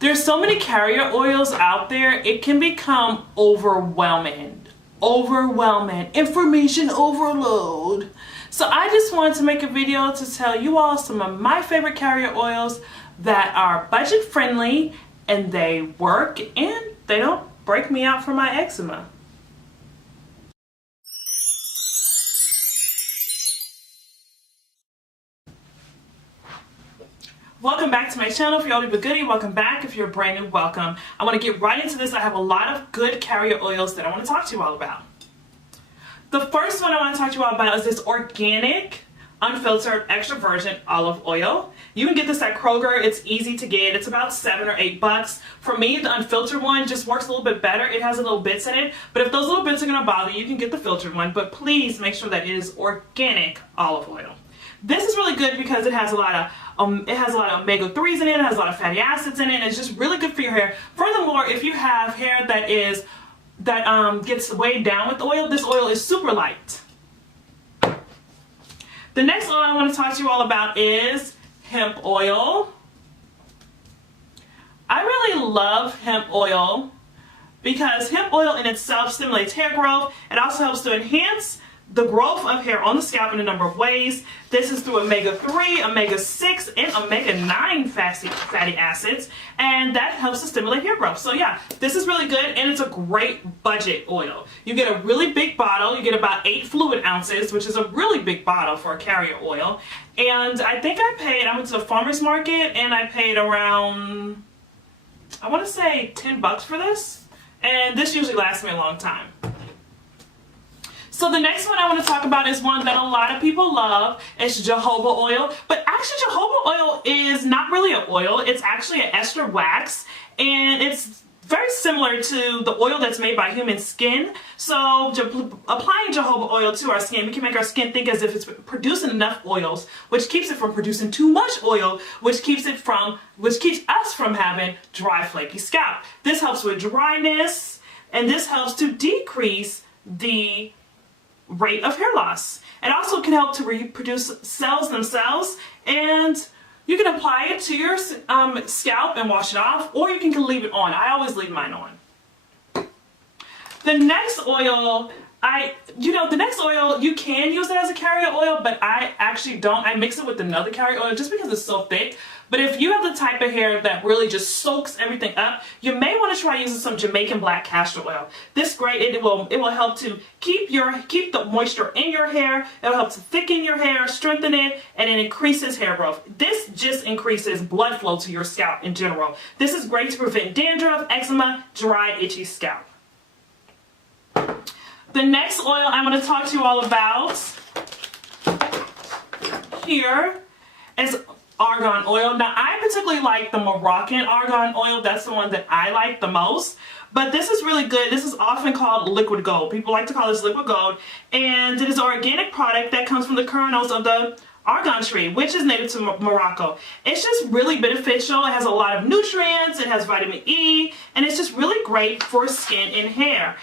There's so many carrier oils out there, it can become overwhelming. Information overload. So I just wanted to make a video to tell you all some of my favorite carrier oils that are budget friendly and they work and they don't break me out for my eczema. Welcome back to my channel. If you're oldie but goodie, welcome back. If you're brand new, welcome. I want to get right into this. I have a lot of good carrier oils that I want to talk to you all about. The first one I want to talk to you all about is this organic, unfiltered, extra virgin olive oil. You can get this at Kroger. It's easy to get. It's about $7 or $8. For me, the unfiltered one just works a little bit better. It has a little bits in it, but if those little bits are going to bother you, you can get the filtered one, but please make sure that it is organic olive oil. This is really good because it has a lot of omega-3s in it. It has a lot of fatty acids in it. It's just really good for your hair. Furthermore, if you have hair that gets weighed down with oil, this oil is super light. The next oil I want to talk to you all about is hemp oil. I really love hemp oil because hemp oil in itself stimulates hair growth. It also helps to enhance the growth of hair on the scalp in a number of ways. This is through omega-3, omega-6, and omega-9 fatty acids, and that helps to stimulate hair growth. So yeah, this is really good, and it's a great budget oil. You get a really big bottle. You get about 8 fluid ounces, which is a really big bottle for a carrier oil. And I think I went to the farmer's market, and I paid around, I want to say $10 for this, and this usually lasts me a long time. So the next one I want to talk about is one that a lot of people love. It's jojoba oil. But actually jojoba oil is not really an oil. It's actually an ester wax. And it's very similar to the oil that's made by human skin. So applying jojoba oil to our skin, we can make our skin think as if it's producing enough oils, which keeps it from producing too much oil, which keeps us from having dry, flaky scalp. This helps with dryness, and this helps to decrease the rate of hair loss. It also can help to reproduce cells themselves, and you can apply it to your scalp and wash it off, or you can leave it on. I always leave mine on. The next oil, you can use it as a carrier oil, but I actually don't. I mix it with another carrier oil just because it's so thick. But if you have the type of hair that really just soaks everything up, you may want to try using some Jamaican black castor oil. This great, it will help to keep the moisture in your hair. It will help to thicken your hair, strengthen it, and it increases hair growth. This just increases blood flow to your scalp in general. This is great to prevent dandruff, eczema, dry, itchy scalp. The next oil I'm going to talk to you all about here is argan oil. Now I particularly like the Moroccan argan oil. That's the one that I like the most. But this is really good. This is often called liquid gold. People like to call this liquid gold. And it is an organic product that comes from the kernels of the argan tree, which is native to Morocco. It's just really beneficial. It has a lot of nutrients. It has vitamin E. And it's just really great for skin and hair.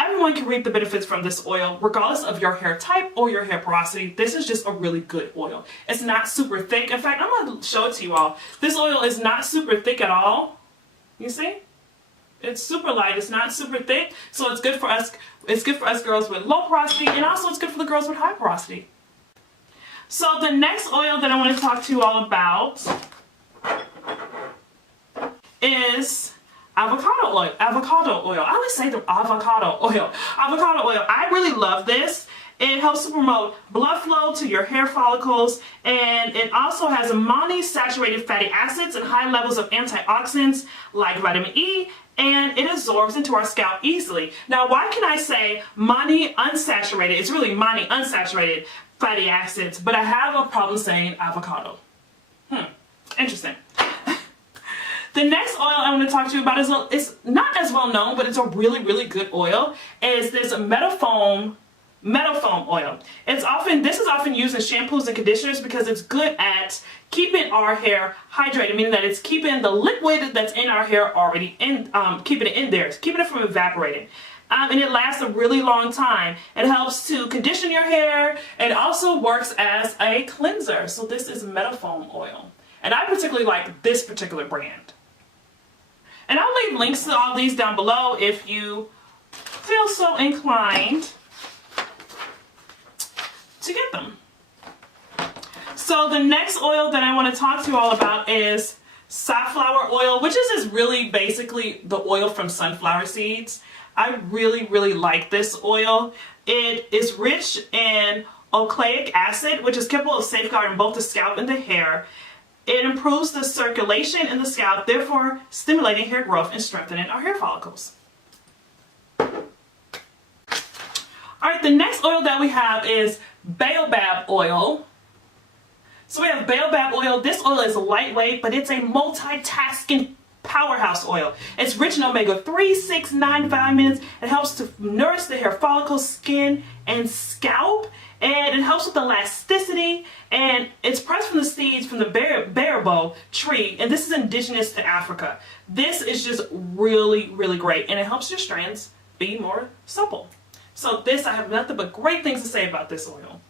Everyone can reap the benefits from this oil, regardless of your hair type or your hair porosity. This is just a really good oil. It's not super thick. In fact, I'm going to show it to you all. This oil is not super thick at all. You see? It's super light. It's not super thick. So it's good for us. It's good for us girls with low porosity, and also it's good for the girls with high porosity. So the next oil that I want to talk to you all about is avocado oil. Avocado oil. I always say the avocado oil. Avocado oil. I really love this. It helps to promote blood flow to your hair follicles, and it also has monounsaturated fatty acids and high levels of antioxidants like vitamin E, and it absorbs into our scalp easily. Now, why can I say monounsaturated? It's really monounsaturated fatty acids, but I have a problem saying avocado. Interesting. The next oil I want to talk to you about is not as well known, but it's a really, really good oil. Is this Metafoam oil. This is often used in shampoos and conditioners because it's good at keeping our hair hydrated, meaning that it's keeping the liquid that's in our hair already in, keeping it in there. It's keeping it from evaporating. And it lasts a really long time. It helps to condition your hair. It also works as a cleanser. So this is Metafoam oil. And I particularly like this particular brand. And I'll leave links to all these down below if you feel so inclined to get them. So the next oil that I want to talk to you all about is Safflower Oil, which is really basically the oil from sunflower seeds. I really like this oil. It is rich in oleic acid, which is capable of safeguarding both the scalp and the hair. It improves the circulation in the scalp, therefore stimulating hair growth and strengthening our hair follicles. Alright, the next oil that we have is baobab oil. So we have baobab oil. This oil is lightweight, but it's a multitasking powerhouse oil. It's rich in omega-3, 6, 9 vitamins. It helps to nourish the hair follicles, skin, and scalp. And it helps with elasticity. And it's pressed from the seeds from the baobab tree. And this is indigenous to Africa. This is just really great. And it helps your strands be more supple. So this, I have nothing but great things to say about this oil.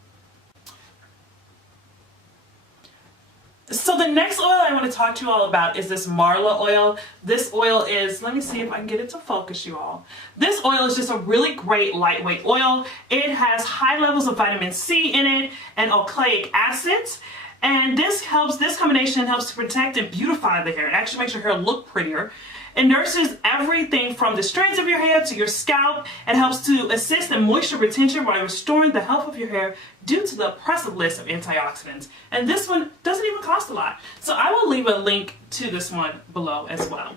So the next oil I want to talk to you all about is this Marla oil. This oil is, let me see if I can get it to focus you all. This oil is just a really great lightweight oil. It has high levels of vitamin C in it and oleic acids. And this combination helps to protect and beautify the hair. It actually makes your hair look prettier. It nurses everything from the strands of your hair to your scalp and helps to assist in moisture retention while restoring the health of your hair due to the oppressive list of antioxidants. And this one doesn't even cost a lot. So I will leave a link to this one below as well.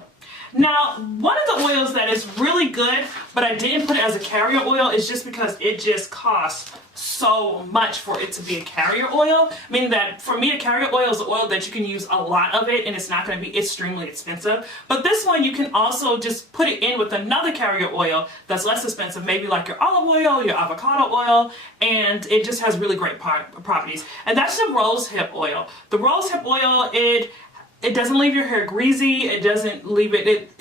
Now, one of the oils that is really good, but I didn't put it as a carrier oil, is just because it just costs so much for it to be a carrier oil. Meaning that for me, a carrier oil is an oil that you can use a lot of it and it's not going to be extremely expensive. But this one, you can also just put it in with another carrier oil that's less expensive, maybe like your olive oil, your avocado oil, and it just has really great properties. And that's the Rosehip Oil. The Rosehip Oil, it doesn't leave your hair greasy. It doesn't leave it,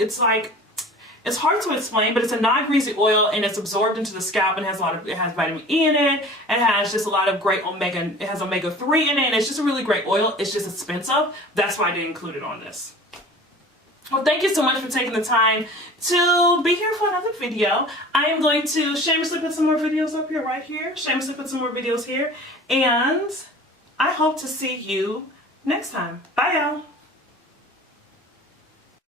it's hard to explain, but it's a non-greasy oil and it's absorbed into the scalp and it has vitamin E in it. It has just a lot of great it has omega-3 in it, and it's just a really great oil. It's just expensive. That's why I didn't include it on this. Well, thank you so much for taking the time to be here for another video. I am going to shamelessly put some more videos up here, right here. Shamelessly put some more videos here. And I hope to see you next time. Bye, y'all.